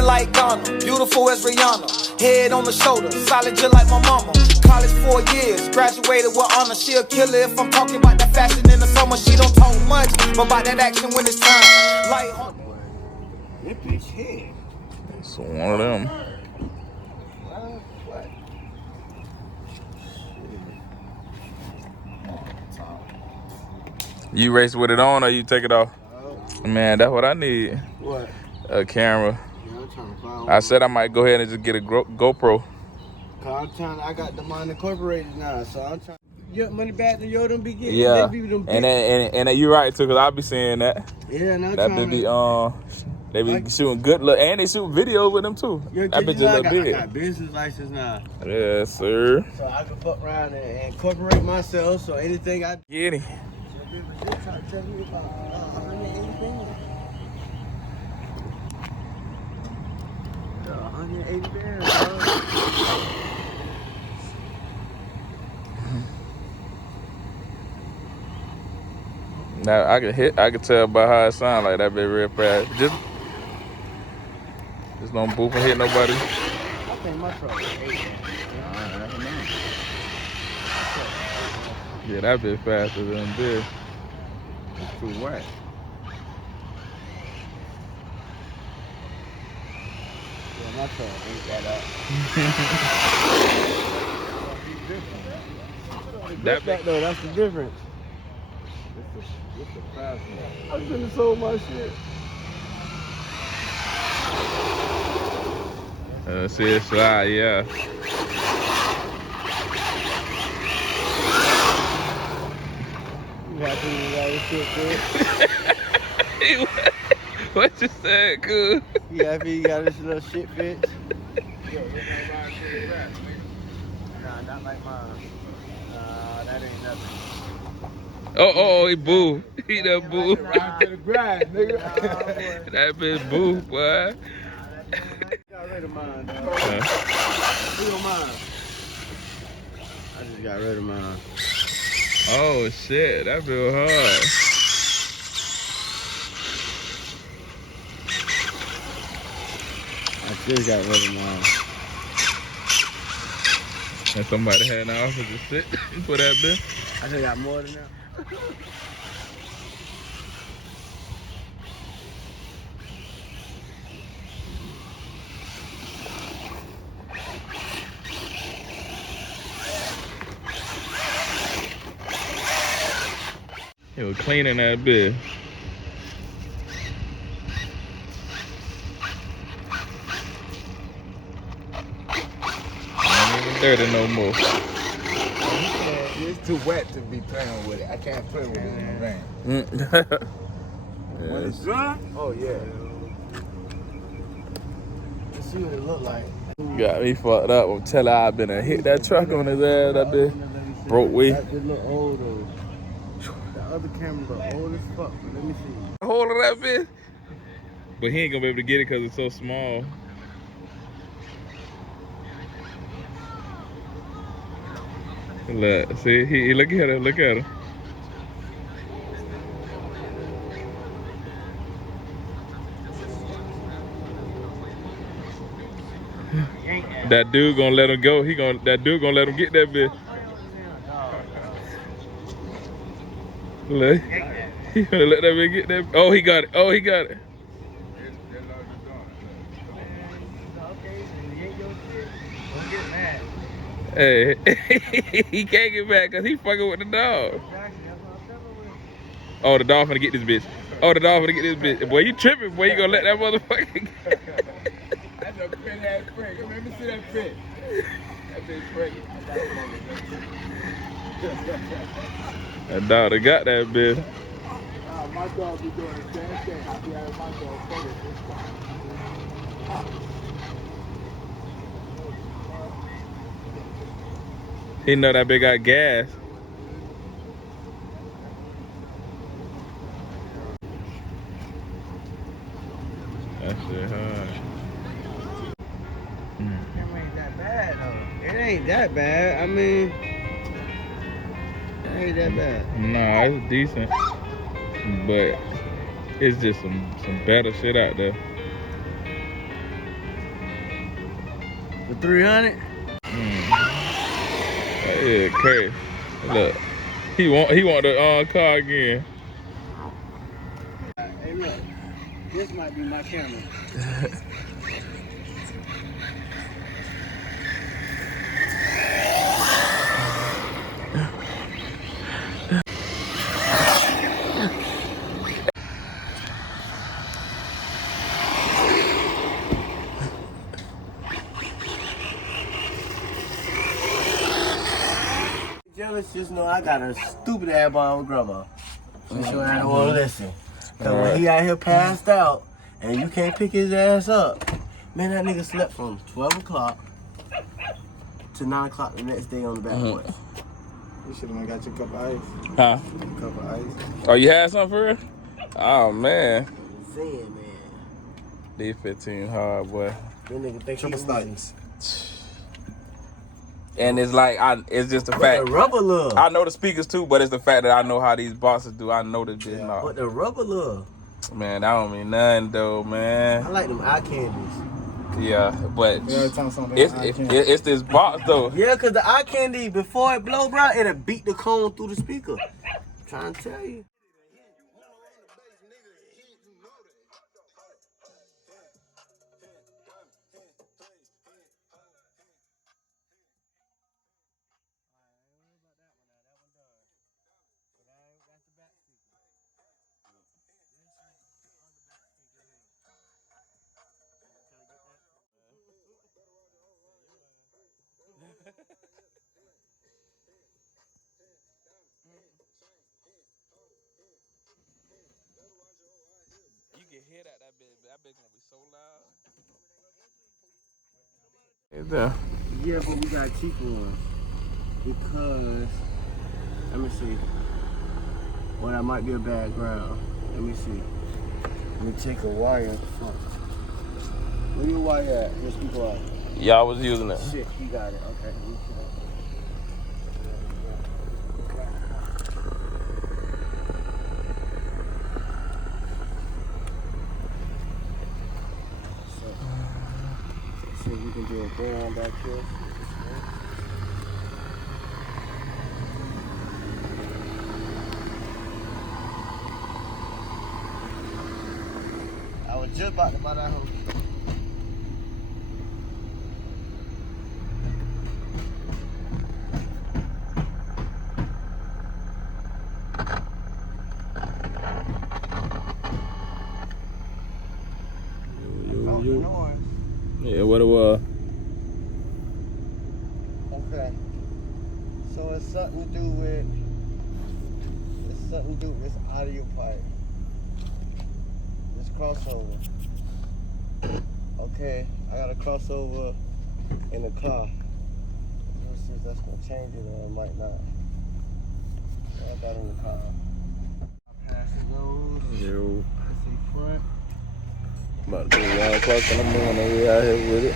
skin like Ghana, beautiful as Rihanna. Head on the shoulder, solid just like my mama. College 4 years, graduated with honor. She a killer if I'm talking about that fashion in the summer. She don't talk much, but about that action when it's time. Like, that bitch here. It's one of them. What? You race with it on or you take it off? Man, that's what I need. What? A camera. Yeah, I'm trying to find one. I said I might go ahead and just get a GoPro. I got the mine incorporated now, so I'm trying. Your money back to yo them be getting. Yeah, They be them and you're right too, cause I be seeing that. Yeah, and I'm that trying they be shooting good look, and they shoot videos with them too. That bitch just look big. I got business license now. Yes, sir. So I can fuck around and incorporate myself. So anything I get it. Now I can tell by how it sound like that bit real fast. Just don't boop and hit nobody. I think my truck is 8. Yeah, that bit faster than this. It's too wet. Yeah, my truck ain't that up. That's the difference. It's the fast one. I shouldn't have sold my shit. See it slide, yeah. You happy with all this shit, bitch? What you said, cool? You happy you got this little shit, bitch? Nah, not like mine. That ain't nothing. Oh, he boo. He done boo. Right to the grind, nigga. That bitch boo, boy. Got rid of mine, dog. Who don't mind? I just got rid of mine. Oh shit, that feel hard. I just got rid of mine. And somebody had an offer to sit for that bitch. I just got more than that. He was cleaning that bitch. Ain't even dirty no more. It's too wet to be playing with it. I can't play with it in the rain. When it's dry? Oh, yeah. Let's see what it look like. Got me fucked up. I'm telling I been and hit that truck on his ass. That bitch broke we. That did look old though. The other camera look old as fuck. But let me see. Hold of that bitch. But he ain't gonna be able to get it because it's so small. Look, see, he look at her, look at her. That dude gonna let him go. That dude gonna let him get that bitch. Look, he gonna let that bitch get that. Oh, he got it. Oh, he got it. Hey, he can't get back because he fucking with the dog. Oh, the dog finna get this bitch. Oh, the dog finna get this bitch. Boy, you tripping, boy. You gonna let that motherfucker go. That's a pretty ass prank. Let me see that fit. That bitch pregnant. That dog done got that bitch. My dog be doing the same thing. I be having my dog pregnant this time. He know that bitch got gas. That shit hard. It ain't that bad though. It ain't that bad. I mean, it ain't that bad. Nah, it's decent. But it's just some better shit out there. For 300? Yeah, crazy. Look, he want the car again. Hey, look. This might be my camera. Jealous, just know I got a stupid ass bond with grandma. She sure I don't want to listen. Cause when he out here passed out and you can't pick his ass up, man, that nigga slept from 12 o'clock to 9 o'clock the next day on the back porch. You should have got your cup of ice. Huh? A cup of ice. Oh, you had something for real? Oh, man. Zen, man. D15 hard, boy. That nigga think Triple he stipends. And it's like, it's just the But fact. the rubber love. I know the speakers too, but it's the fact that I know how these bosses do. I know that shit. But the rubber love. Man, that don't mean nothing though, I man. like them eye candies. Yeah, but Every time something it's this box though. Yeah, cause the eye candy, before it blow, bro, it'll beat the cone through the speaker. I'm trying to tell you. You can hear that bitch gonna be so loud. Yeah, but we got cheaper ones. Because, let me see. Well, that might be a bad ground. Let me see. Let me take a wire. Fuck. Where your wire at? Your speaker wire. Yeah, I was using it. Shit, you got it. Okay. Let me see that. See if we can do a ground back here. I was just about to buy that hoe. Yeah, what it was. Okay. So it's something to do with this audio pipe. This crossover. Okay, I got a crossover in the car. Let's see if that's gonna change it or it might not. I got in the car. I passed those. Yo. I see front. About to do 1 o'clock in the morning. We out here with it.